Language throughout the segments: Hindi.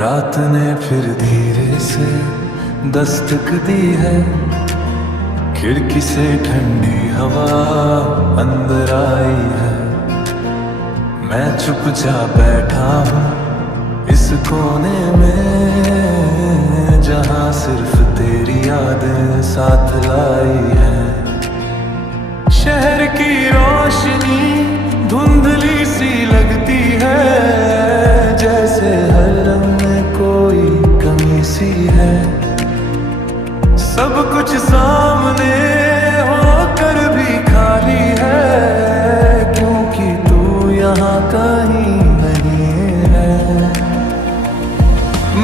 रात ने फिर धीरे से दस्तक दी है, खिड़की से ठंडी हवा अंदर आई है। मैं चुपचाप बैठा हूँ इस कोने में, जहाँ सिर्फ तेरी यादें साथ लाई है। शहर की रोशनी धुंधली सी लगती है, जैसे हर रंग में कोई कमी सी है। सब कुछ सामने होकर भी खाली है, क्योंकि तू यहाँ कहीं नहीं है।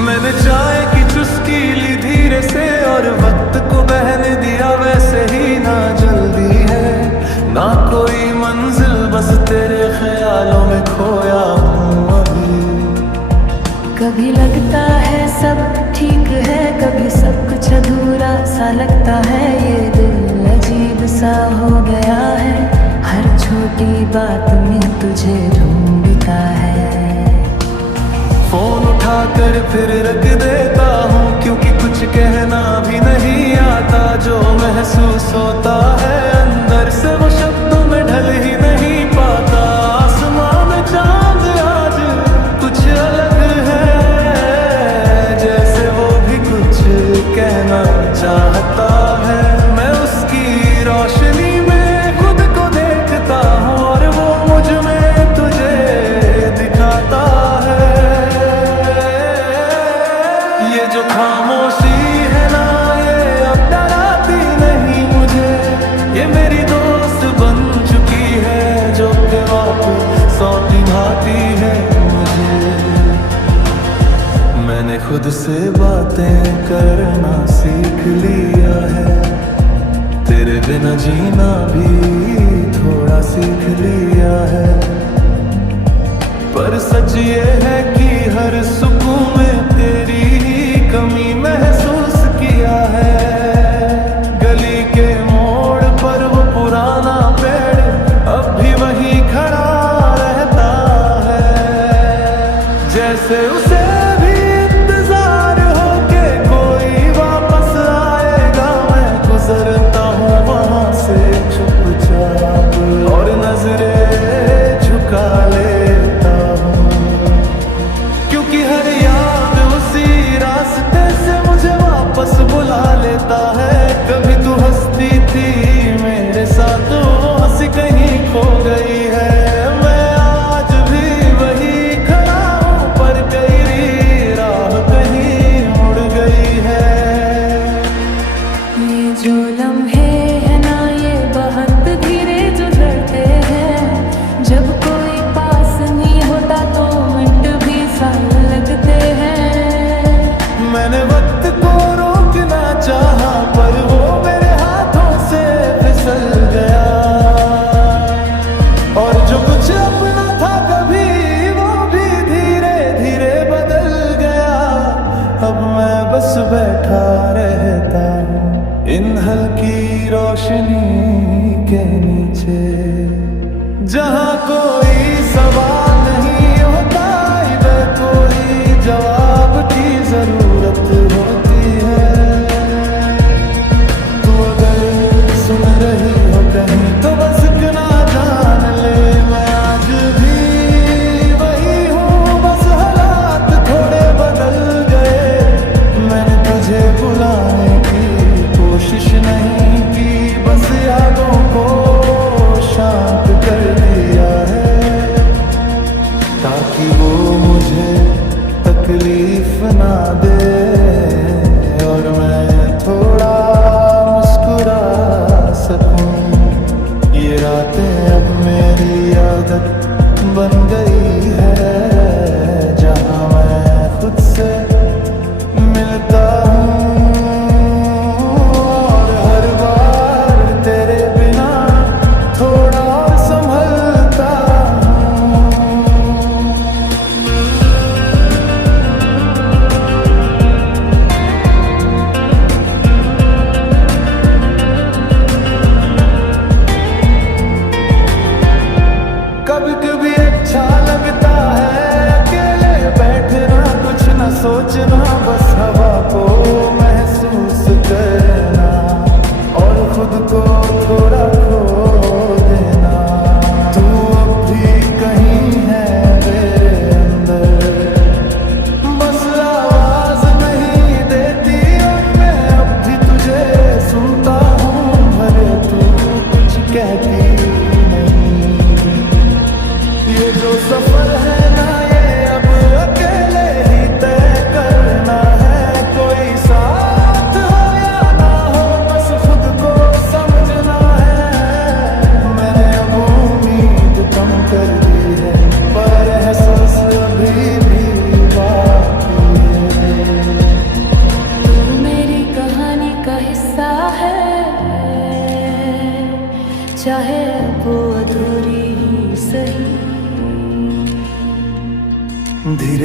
मैंने चाय की चुस्की ली धीरे से और वक्त को बहने दिया वैसे ही। ना जल्दी है ना कोई मंजिल, बस तेरे ख्यालों में खोया हूँ अभी। कभी लगता है सब ठीक है, कभी सब कुछ अधूरा सा लगता है। ये दिल अजीब सा हो गया है, हर छोटी बात में तुझे ढूंढता है। फोन उठाकर फिर रख देता हूँ, क्योंकि कुछ कहना भी नहीं आता। जो महसूस होता है अंदर से वो शब्दों में ढल ही नहीं पाता। आसमां में चांद आज कुछ अलग है, जैसे वो भी कुछ कहना चाहता है। मैं उसकी रोशनी में खुद को देखता हूँ और वो मुझ में तुझे दिखाता है। ये जो खामोशी है ना, ये अब डराती नहीं मुझे। ये मेरी दोस्त बन चुकी है, जो के वापस सौती भाती है मुझे। मैंने खुद से बातें करना सीख लिया है, तेरे बिना जीना भी थोड़ा सीख लिया है। पर सच ये है कि हर सुकून में तेरी ही कमी महसूस किया है। गली के मोड़ पर वो पुराना पेड़ अब भी वहीं खड़ा रहता है, जैसे उसे भी इंतजार हो के कोई वापस आएगा। मैं गुजरता हूँ वहां से चुपचाप और नजरें झुका लेता हूँ, क्योंकि हर याद उसी रास्ते से मुझे वापस बुला लेता है। कभी तू हंसती थी मेरे साथ, वो हंसी कहीं खो गई है। मैं आज भी वही खड़ा हूँ, पर कई राह कहीं मुड़ गई है। ये जो लम्हे है ना, ये बहुत धीरे गुजरते हैं। जब कोई पास नहीं होता तो मिनट भी साल लगते हैं। मैंने वक्त को रोकना चाहा, पर वो मेरे हाथों से फिसल गया। और जो कुछ अपना था कभी, वो भी धीरे धीरे बदल गया। अब मैं बस बैठा रहता हूँ इन हल्की रोशनी के नीचे, जहाँ कोई सवाल नहीं होता, इधर कोई जवाब की जरूरत होती है। तू अगर सुन रही हो कहीं तो बस इतना जान ले, मैं आज भी वही हूँ, बस हालात थोड़े बदल गए। मैंने तुझे बुलाने की कोशिश नहीं की, बस यादों को शांत कर दिया है, ताकि वो मुझे तकलीफ ना दे और मैं थोड़ा मुस्कुरा सकूं। ये रातें अब मेरी आदत बन गई है, जहाँ मैं खुद से मिलता हूँ और हर बार तेरे बिना थोड़ा और संभलता हूँ।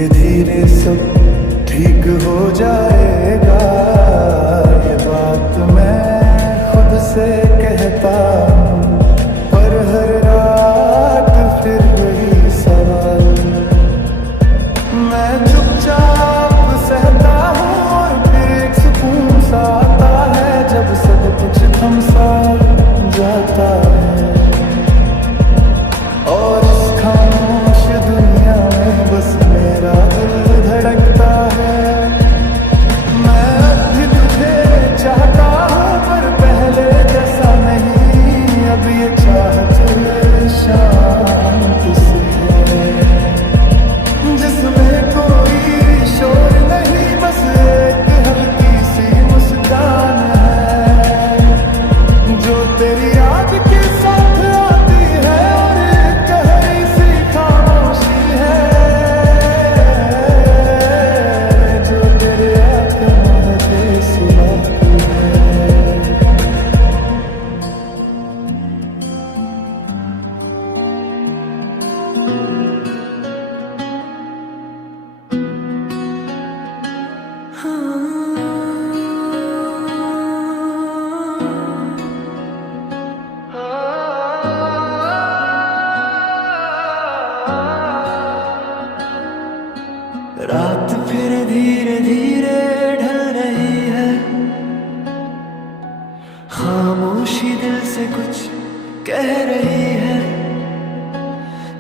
धीरे धीरे सब ठीक हो जाएगा, ये बात मैं खुद से कहता हूँ, पर हर रात फिर वही सवाल। मैं चुपचाप सहता हूँ और फिर एक सुकून सा आता है जब सब कुछ थम सा जाता है, और इस खामोश दुनिया में बस मेरा दिल धड़कता है। मैं अब भी तुझे चाहता हूँ पर पहले जैसा नहीं, अब ये चाहत शांत से है, जिसमें कोई शोर नहीं, बस एक हल्की सी मुस्कान है जो तेरी याद के साथ आती है, और एक गहरी सी खामोशी है जो तेरे आंखों से सुनाती है। रात फिर धीरे धीरे ढल रही है, खामोशी दिल से कुछ कह रही है,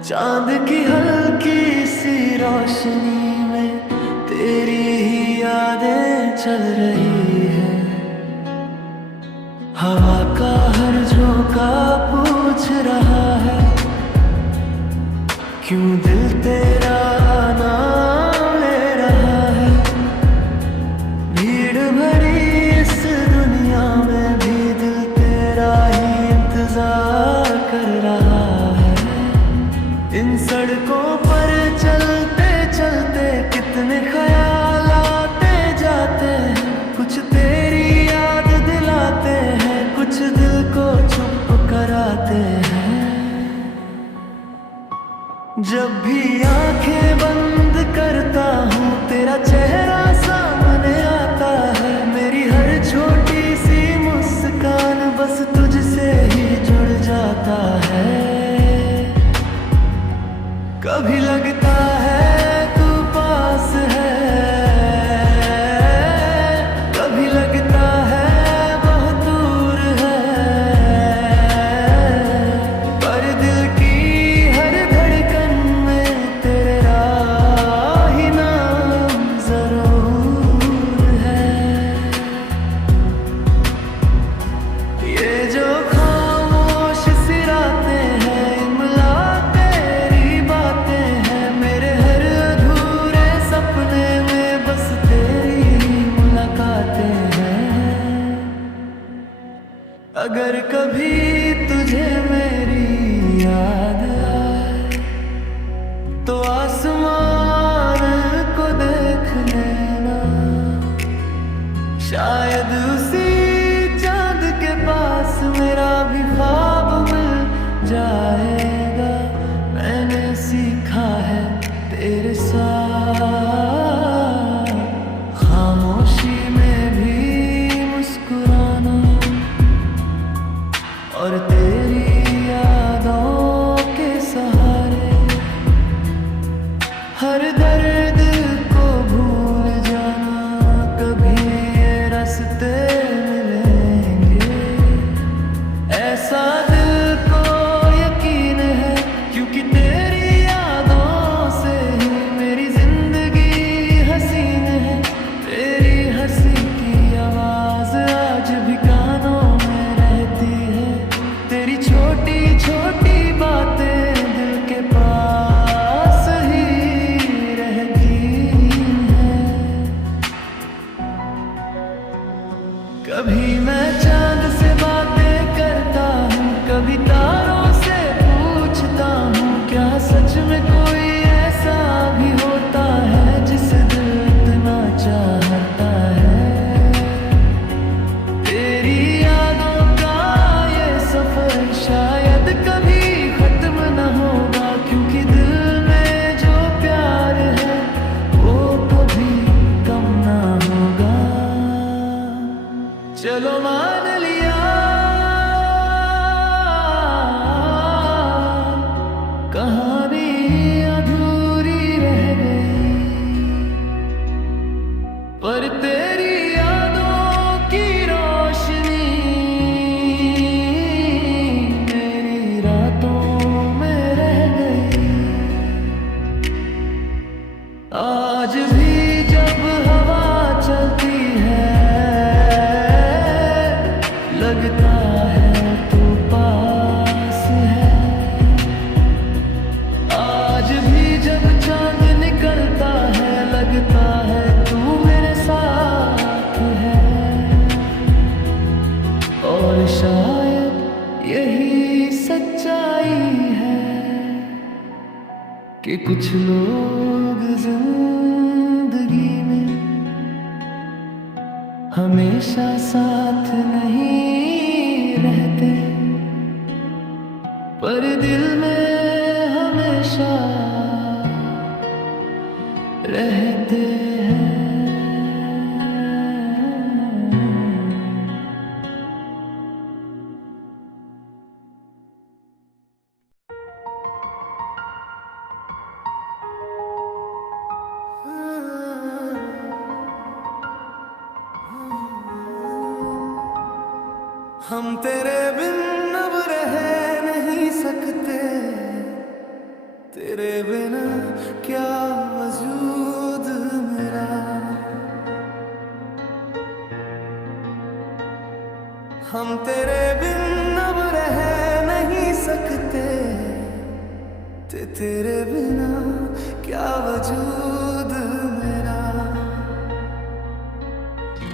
चांद की हल्की सी रोशनी में तेरी ही यादें चल रही है। हवा का हर झोंका पूछ रहा है, क्यों दिल तेरा नाम ले रहा है। भीड़ भरी इस दुनिया में भी दिल तेरा ही इंतजार कर रहा है। इन सड़कों पर चलते चलते कितने ख्याल आते जाते हैं, कुछ तेरी याद दिलाते हैं, कुछ दिल को चुप कराते हैं। जब भी आंखें बंद करता हूँ तेरा चेहरा सामने आता है, मेरी हर छोटी सी मुस्कान बस तुझसे ही जुड़ जाता है। कभी लगता है तू पास है हमेशा साथ नहीं रहते, पर दिल में हमेशा रहते हैं। हम तेरे बिन अब रह नहीं सकते, तेरे बिना क्या वजूद मेरा। हम तेरे बिन अब रह नहीं सकते, तेरे बिना क्या वजूद मेरा।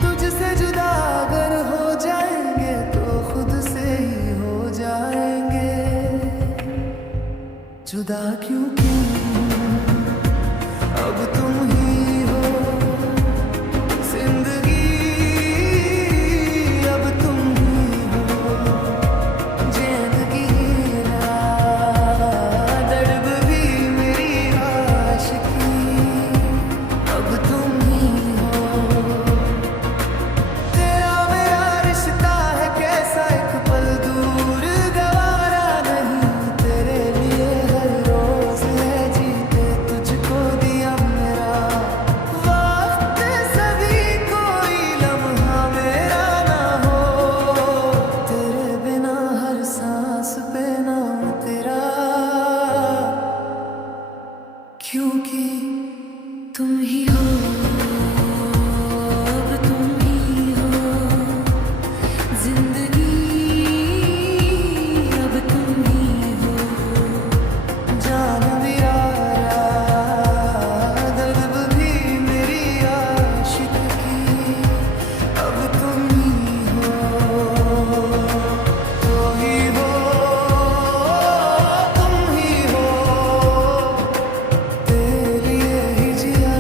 तुझसे जुदा अगर हो जाएंगे तो खुद से ही हो जाएंगे जुदा, क्योंकि अब तुम ही हो जिंदगी, अब तुम ही हो जिंदगी। दर्द भी मेरी आशिकी, अब तुम ही हो। तेरा मेरा रिश्ता है कैसा, एक पल दूर गवारा नहीं, तेरे लिए हर रोज है जीते तुझको दिया मेरा वक्त। सभी कोई लम्हा मेरा ना हो, तेरे बिना हर सांस पे नाम तेरा, क्योंकि तुम ही हो, अब तुम ही हो जिंदगी, अब तुम ही हो जान मेरा। दर्द भी मेरी आशिकी, अब तुम ही हो। तो ही हो, तुम ही हो, तेरे लिए ही जिया,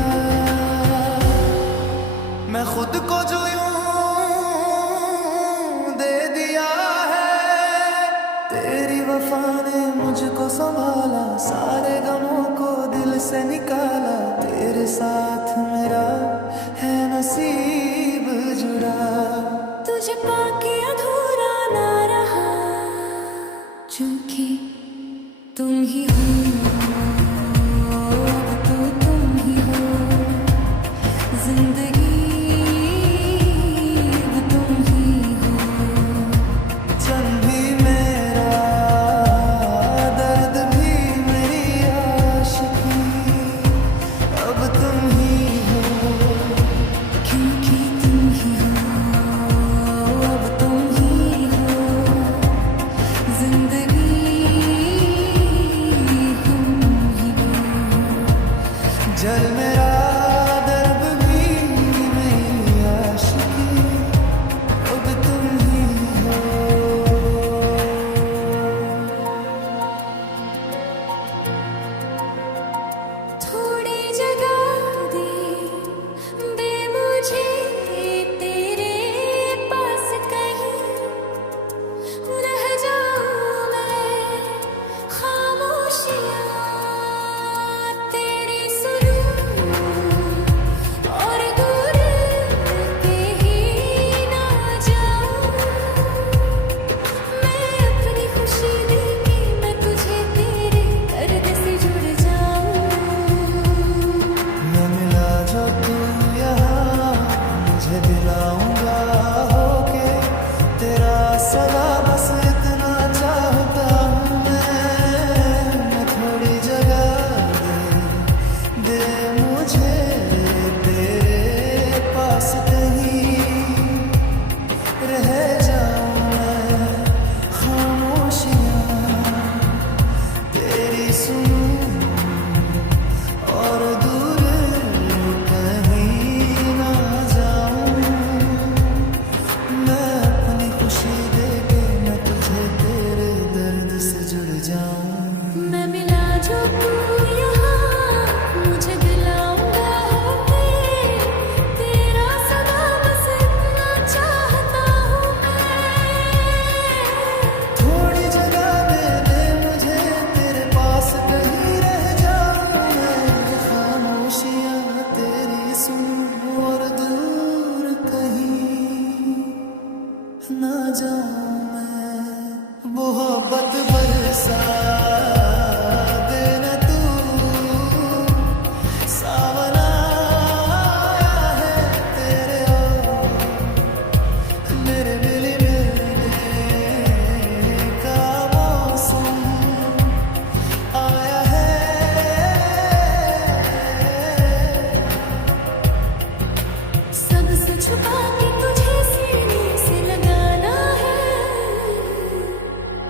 छुपा के तुझे सीने से लगाना है,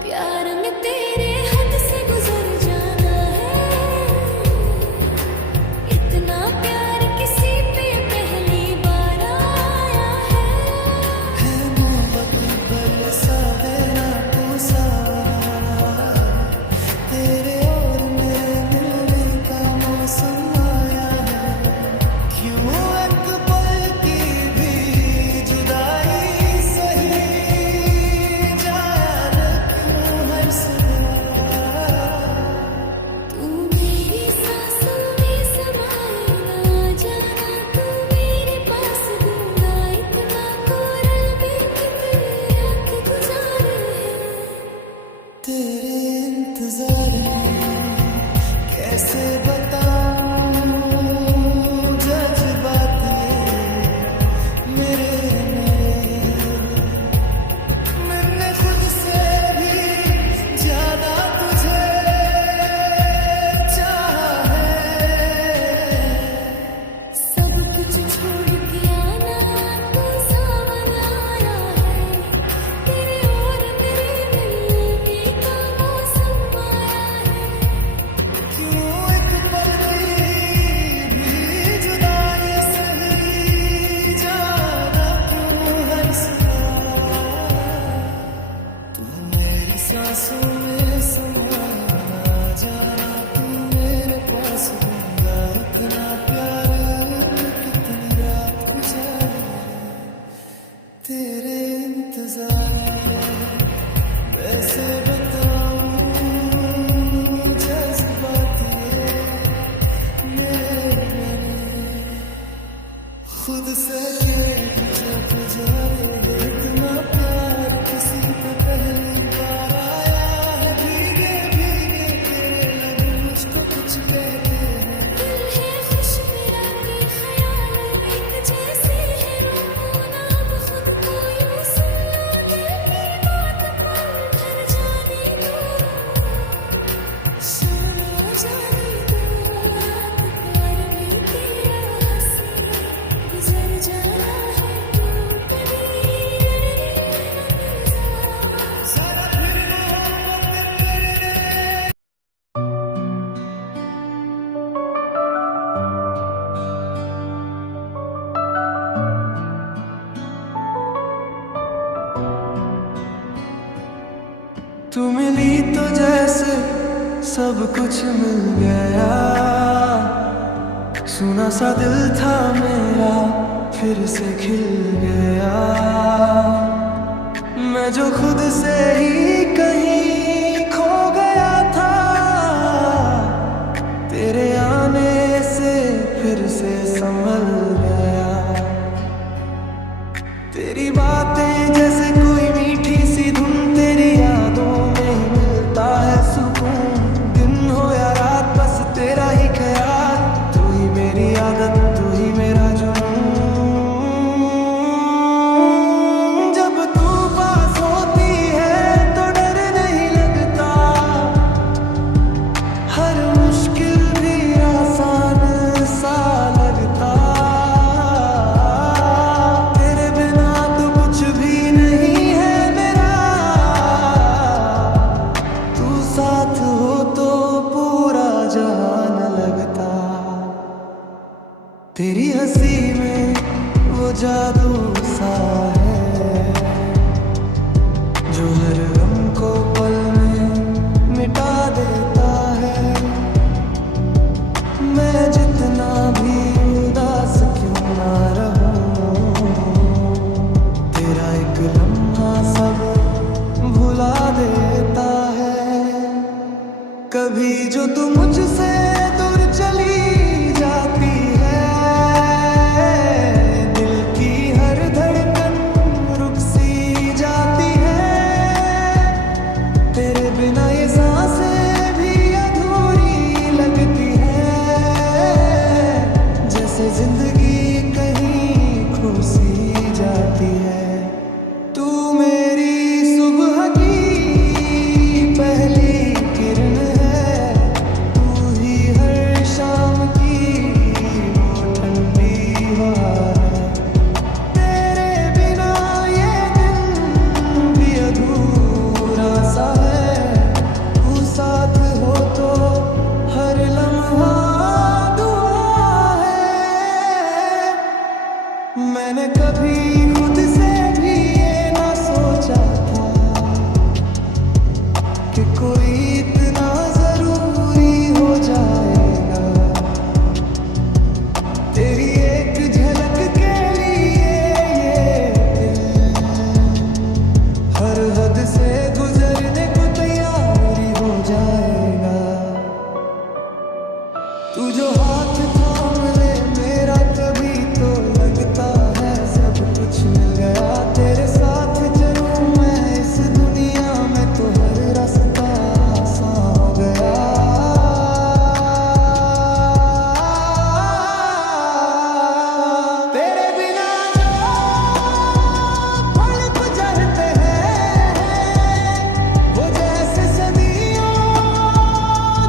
प्यार में तेरे हद से गुजर जाना है। इतना प्यार किसी पे पहली बार आया है मोहब्बत बरसा देना तू सारा, तेरे और मेरे मिलने का मौसम आया है। क्यों एक पल की भी जुदाई सही, जाने क्यों हर सदा तू मेरी सांसों में समाए ना जाना, तू मेरे पास दूंगा इतना कोरल भी कितने आँख गुजारे हैं। तेरे इंतजार में कैसे बताऊं जज्बात मेरे मैंने खुद से भी ज्यादा तुझे चाहा है। सब कुछ छोड़ के आना तो सावन आया है, तेरे और मेरे मिलने का मौसम आया है। क्यों एक पल की भी जुदाई सही, जाना क्यों हर सदा तू मेरी सांसों में समाना, जाना तू मेरे पास दूंगा इतना प्यार, कितनी रात गुजारी तेरे इंतजार में। कैसे बताऊं जज्बात मेरे खुद से गुजारे इतना प्यार किसी को पहली बार आया है। भीगे भीगे तेरे लब मुझको कुछ कहते हैं। दिल है खुश मेरा के ख्याल एक जैसे है, रोको ना अब खुद को यूं सुन लो, दिल की बात पल भर जाने दो, शर्मा जाने दो। रात प्यार में तेरा हंसी गुजर जाना है, तो कभी सारा फिर मोहब्बत तेरे तू मिली तो जैसे सब कुछ मिल गया, सुना सा दिल था मेरा फिर से खिल गया। मैं जो खुद से ही कहीं खो गया था, तेरे आने से फिर से संभल गया। तेरी बातें जैसे कोई मीठी सी धुन, तेरी यादों में ही मिलता है सुकून। दिन हो या रात बस तेरा ही ख्याल, तू ही मेरी आदत तू ही मेरा जुनून। जब तू पास होती है तो डर नहीं लगता, हर मुश्किल भी आसान सा लगता। तेरे बिना तो कुछ भी नहीं है मेरा, तू साथ हो तो पूरा जहान लगता। तेरी हंसी में वो जादू सा है, जो हर गम को पल में मिटा देता है। मैं जितना भी उदास क्यों ना रहूं, तेरा एक लम्हा सब भुला देता है। कभी जो तू मुझसे दूर चली जाती है, दिल की हर धड़कन रुक सी जाती है। तेरे बिना ये सांसें भी अधूरी लगती है, जैसे जिंदगी कहीं खो सी जाती है। तू मेरी सुबह की पहली किरण है, तू ही हर शाम की वो ठंडी हवा है। मैंने कभी खुद से भी ये ना सोचा था कि कोई इतना जरूरी हो जाएगा। तेरी एक झलक के लिए ये दिल हर हद से गुजरने को तैयारी हो जाएगा। तू जो हाथ थाम ले मेरा, कभी तो लगता है सब कुछ मिल गया। तेरे साथ चलूं मैं इस दुनिया में तो हर रास्ता आसान हो गया। तेरे बिना जो पल गुजरते हैं वो जैसे सदियों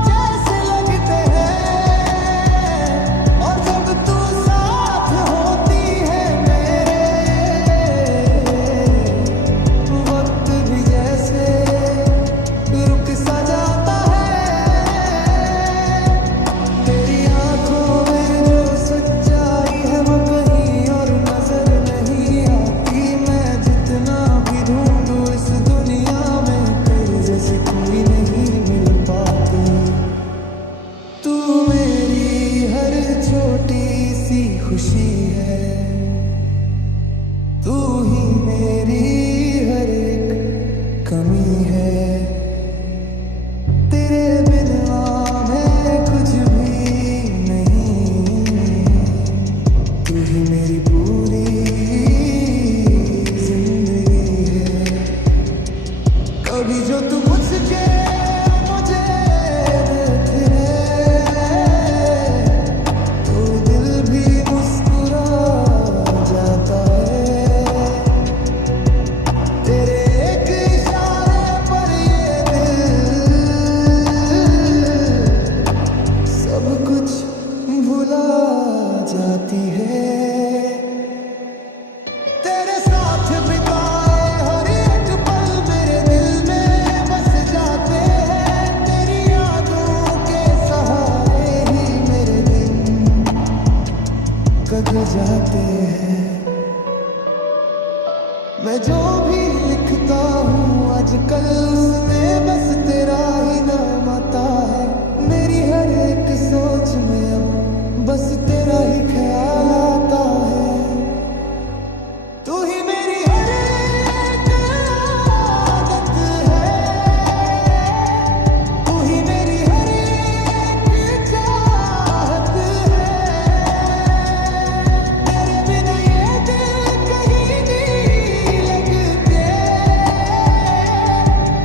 जैसे लगते हैं। और जब तू साथ होती है मेरे, वक्त भी जैसे रुक सा जाता है। तेरी आंखों में जो सच्चाई है वो कहीं और नजर नहीं आती। मैं जितना भी ढूंढूं इस दुनिया में तेरे जैसे कोई नहीं मिल पाती। तू मेरी हर छोटी सी खुशी है, तू ही मेरी हर एक कमी है। तेरे बिना मैं कुछ भी नहीं, तू ही मेरी पूरी जिंदगी है। कभी जो तू मुझके मुझे देखे तो दिल भी मुस्कुरा जाता है। तेरे एक इशारे पर ये दिल सब कुछ भुला जाती है। तेरे साथ बिताए हर एक पल मेरे दिल में बस जाते हैं। तेरी यादों के सहारे ही मेरे दिन कट जाते हैं। मैं जो भी लिखता हूँ आजकल उसमें बस तेरा ही नाम आता है। मेरी हर एक सोच में अब बस तेरा ही ख्याल आता है। तू ही मेरी हर एक आदत है, तू ही मेरी हर एक चाहत है। तेरे बिना ये दिल कहीं नहीं लगते।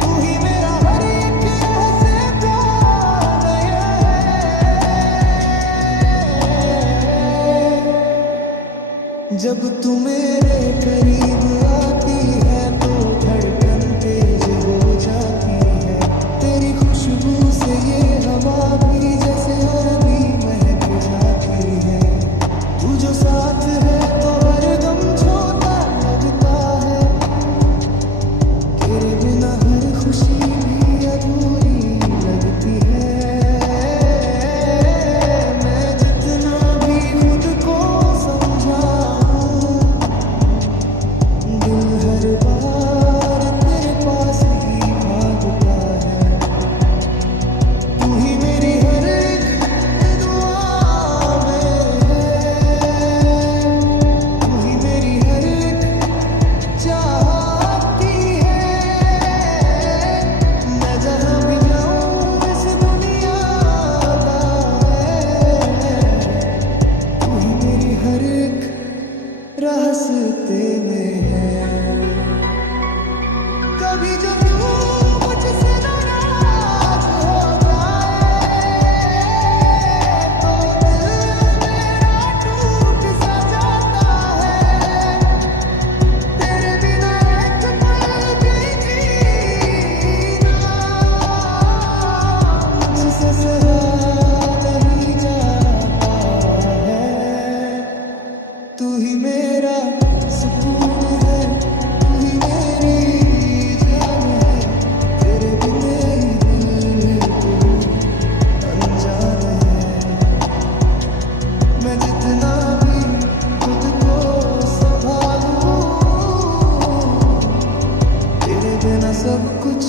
तू ही मेरा हर एक रहस्य प्यार है। जब तू मेरे करीब आती है तो धड़कन तेज हो जाती है। तेरी खुशबू से ये हवा भी जैसे और भी महक जाती है। तू जो साथ है तो हर दम छोटा लगता है। तेरे बिना हर खुशी भी अधूरी लगती है। मैं जितना भी खुद को समझाऊं, दिल हर बार तेरे पास ही भागता है। तू ही मेरी हर एक दुआ में है, तू ही मेरी हर एक चाहती है। मैं जहाँ भी जाऊँ इस दुनिया का है, तू ही मेरी हर एक रास्ते में है। कभी जब तू मुझसे नाराज हो जाए तो दिल मेरा टूट सा जाता है। तेरे बिना एक पल भी जीना मुझसे सहा नहीं जाता है। तू ही मेरा सुकून है, तू ही मेरी जान है। तेरे बिना ही दिल तो अनजान है। मैं जितना भी खुद को सब कुछ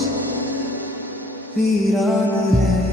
वीरान है।